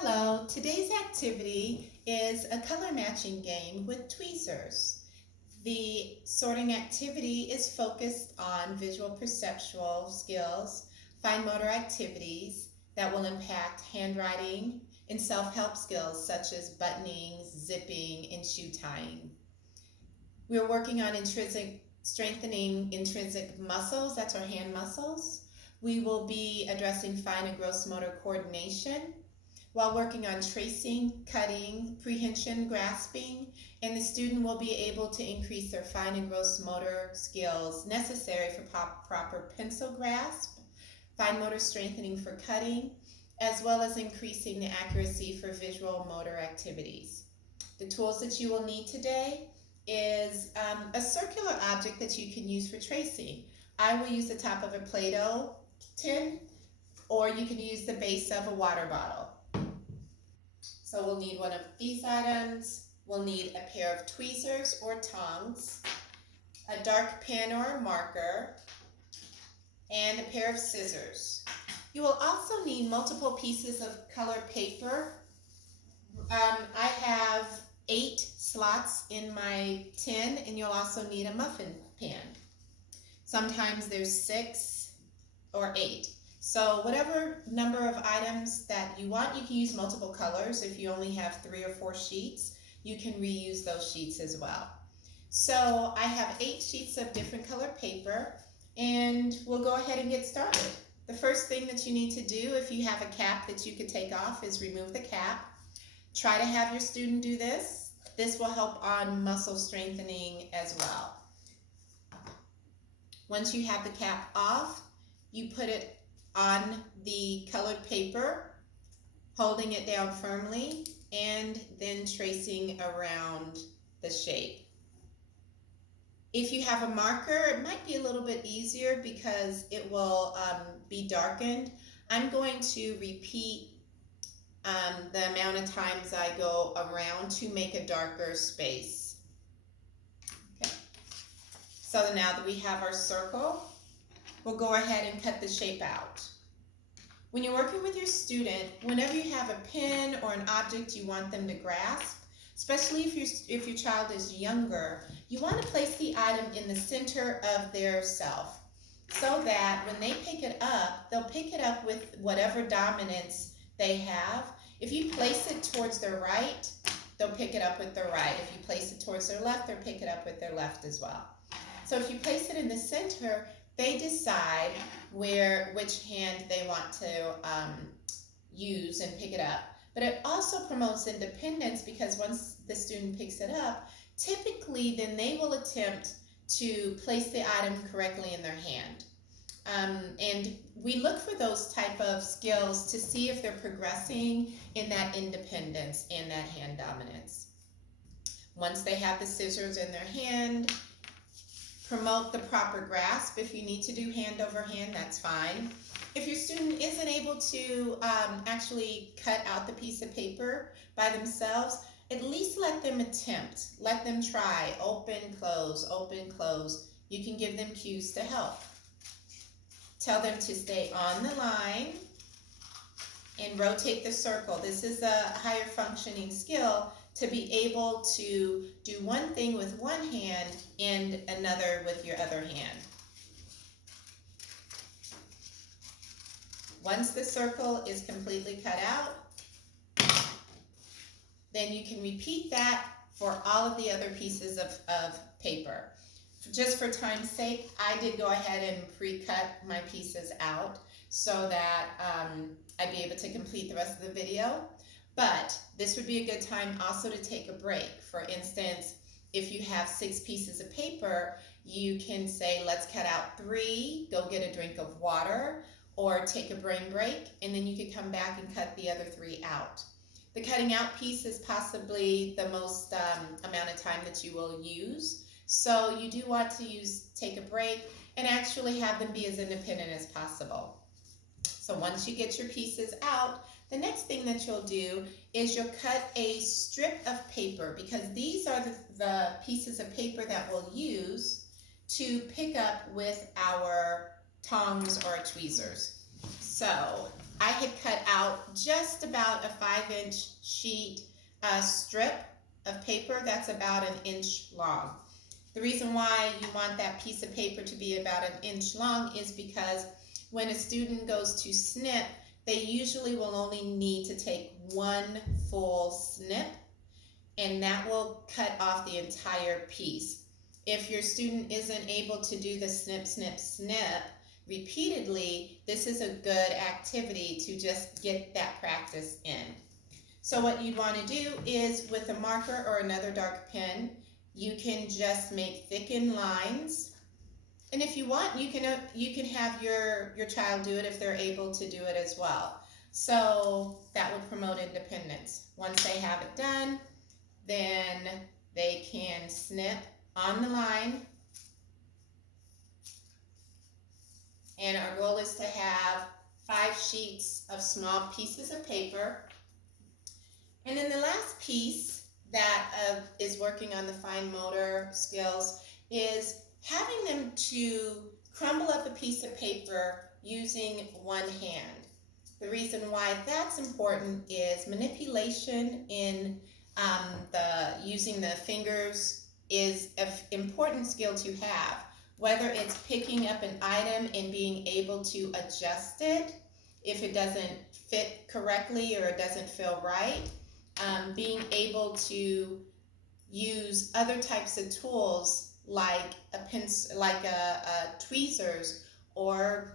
Hello, today's activity is a color matching game with tweezers. The sorting activity is focused on visual perceptual skills, fine motor activities that will impact handwriting, and self-help skills such as buttoning, zipping, and shoe tying. We're working on strengthening intrinsic muscles, that's our hand muscles. We will be addressing fine and gross motor coordination while working on tracing, cutting, prehension, grasping, and the student will be able to increase their fine and gross motor skills necessary for proper pencil grasp, fine motor strengthening for cutting, as well as increasing the accuracy for visual motor activities. The tools that you will need today is a circular object that you can use for tracing. I will use the top of a Play-Doh tin, or you can use the base of a water bottle. So we'll need one of these items. We'll need a pair of tweezers or tongs, a dark pen or a marker, and a pair of scissors. You will also need multiple pieces of colored paper. I have 8 slots in my tin, and you'll also need a muffin pan. Sometimes there's 6 or 8. So whatever number of items that you want, you can use multiple colors. If you only have 3 or 4 sheets, you can reuse those sheets as well. So I have 8 sheets of different colored paper, and we'll go ahead and get started. The first thing that you need to do, if you have a cap that you could take off, is remove the cap. Try to have your student do this. This will help on muscle strengthening as well. Once you have the cap off, you put it on the colored paper, holding it down firmly, and then tracing around the shape. If you have a marker, it might be a little bit easier because it will be darkened. I'm going to repeat the amount of times I go around to make a darker space. Okay. So now that we have our circle, we'll go ahead and cut the shape out. When you're working with your student, whenever you have a pen or an object you want them to grasp, especially if your child is younger, you want to place the item in the center of their self so that when they pick it up, they'll pick it up with whatever dominance they have. If you place it towards their right, they'll pick it up with their right. If you place it towards their left, they'll pick it up with their left as well. So if you place it in the center, they decide which hand they want to use and pick it up. But it also promotes independence because once the student picks it up, typically then they will attempt to place the item correctly in their hand. And we look for those type of skills to see if they're progressing in that independence and that hand dominance. Once they have the scissors in their hand, promote the proper grasp. If you need to do hand over hand, that's fine. If your student isn't able to actually cut out the piece of paper by themselves, at least let them attempt. Let them try. Open, close, open, close. You can give them cues to help. Tell them to stay on the line and rotate the circle. This is a higher functioning skill to be able to do one thing with one hand and another with your other hand. Once the circle is completely cut out, then you can repeat that for all of the other pieces of paper. Just for time's sake, I did go ahead and pre-cut my pieces out so that I'd be able to complete the rest of the video. But this would be a good time also to take a break. For instance, if you have 6 pieces of paper, you can say, let's cut out 3, go get a drink of water, or take a brain break, and then you could come back and cut the other 3 out. The cutting out piece is possibly the most amount of time that you will use. So you do want to take a break and actually have them be as independent as possible. So once you get your pieces out, the next thing that you'll do is you'll cut a strip of paper, because these are the pieces of paper that we'll use to pick up with our tongs or tweezers. So I had cut out just about a 5-inch sheet strip of paper that's about an inch long. The reason why you want that piece of paper to be about an inch long is because when a student goes to snip, they usually will only need to take one full snip, and that will cut off the entire piece. If your student isn't able to do the snip, snip, snip repeatedly, this is a good activity to just get that practice in. So what you'd want to do is, with a marker or another dark pen, you can just make thickened lines. And if you want, you can have your child do it if they're able to do it as well. So that would promote independence. Once they have it done, then they can snip on the line. And our goal is to have 5 sheets of small pieces of paper. And then the last piece that is working on the fine motor skills is having them to crumble up a piece of paper using one hand. The reason why that's important is manipulation in using the fingers is an important skill to have. Whether it's picking up an item and being able to adjust it if it doesn't fit correctly or it doesn't feel right, being able to use other types of tools like a pencil, like a tweezers, or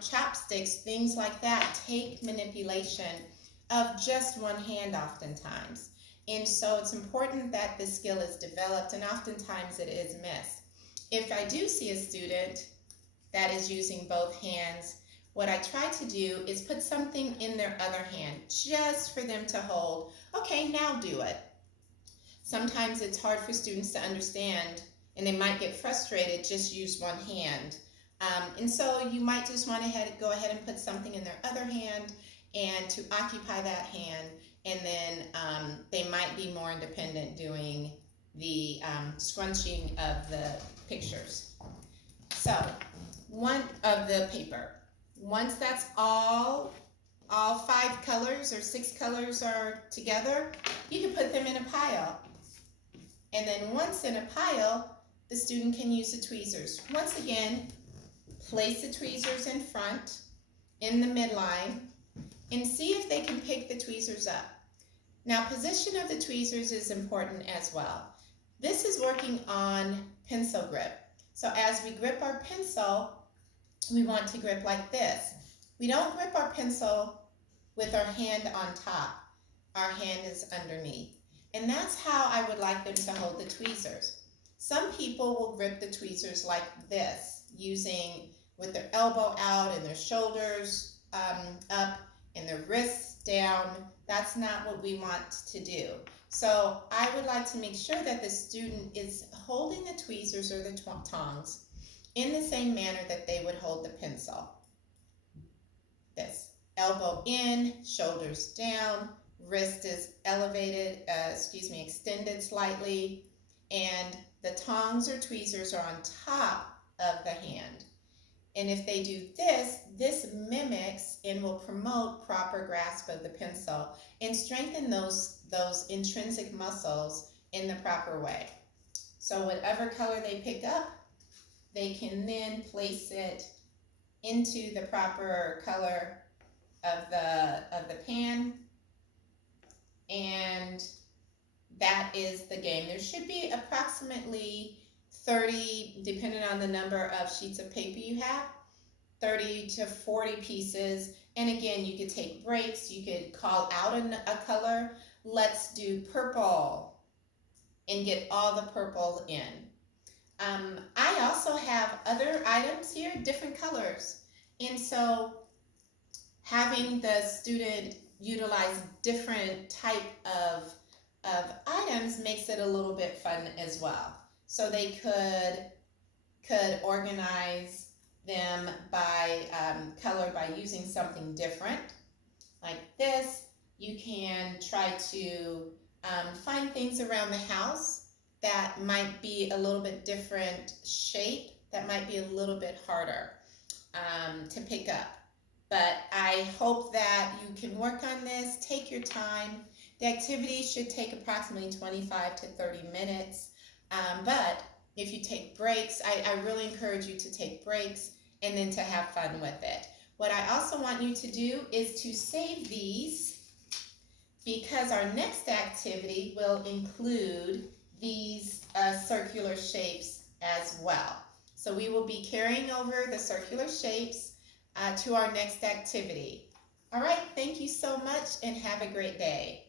chopsticks, things like that, take manipulation of just one hand oftentimes. And so it's important that the skill is developed, and oftentimes it is missed. If I do see a student that is using both hands, what I try to do is put something in their other hand just for them to hold. Okay, now do it. Sometimes it's hard for students to understand, and they might get frustrated, just use one hand. And so you might just want to go ahead and put something in their other hand and to occupy that hand, and then they might be more independent doing the scrunching of the pictures. So, one of the paper. Once that's all 5 colors or 6 colors are together, you can put them in a pile. And then once in a pile, the student can use the tweezers. Once again, place the tweezers in front, in the midline, and see if they can pick the tweezers up. Now, position of the tweezers is important as well. This is working on pencil grip. So as we grip our pencil, we want to grip like this. We don't grip our pencil with our hand on top. Our hand is underneath. And that's how I would like them to hold the tweezers. Some people will grip the tweezers like this, using with their elbow out and their shoulders up and their wrists down. That's not what we want to do. So I would like to make sure that the student is holding the tweezers or the tongs in the same manner that they would hold the pencil. This, elbow in, shoulders down, wrist is elevated, extended slightly, and the tongs or tweezers are on top of the hand. And if they do this, this mimics and will promote proper grasp of the pencil and strengthen those intrinsic muscles in the proper way. So whatever color they pick up, they can then place it into the proper color of the pan, and that is the game. There should be approximately 30, depending on the number of sheets of paper you have, 30 to 40 pieces. And again, you could take breaks. You could call out a color. Let's do purple and get all the purple in. I also have other items here, different colors. And so having the student utilize different type of items makes it a little bit fun as well. So they could organize them by color by using something different like this. You can try to find things around the house that might be a little bit different shape, that might be a little bit harder to pick up. But I hope that you can work on this. Take your time. The activity should take approximately 25 to 30 minutes. But if you take breaks, I really encourage you to take breaks and then to have fun with it. What I also want you to do is to save these, because our next activity will include these circular shapes as well. So we will be carrying over the circular shapes to our next activity. All right, thank you so much and have a great day.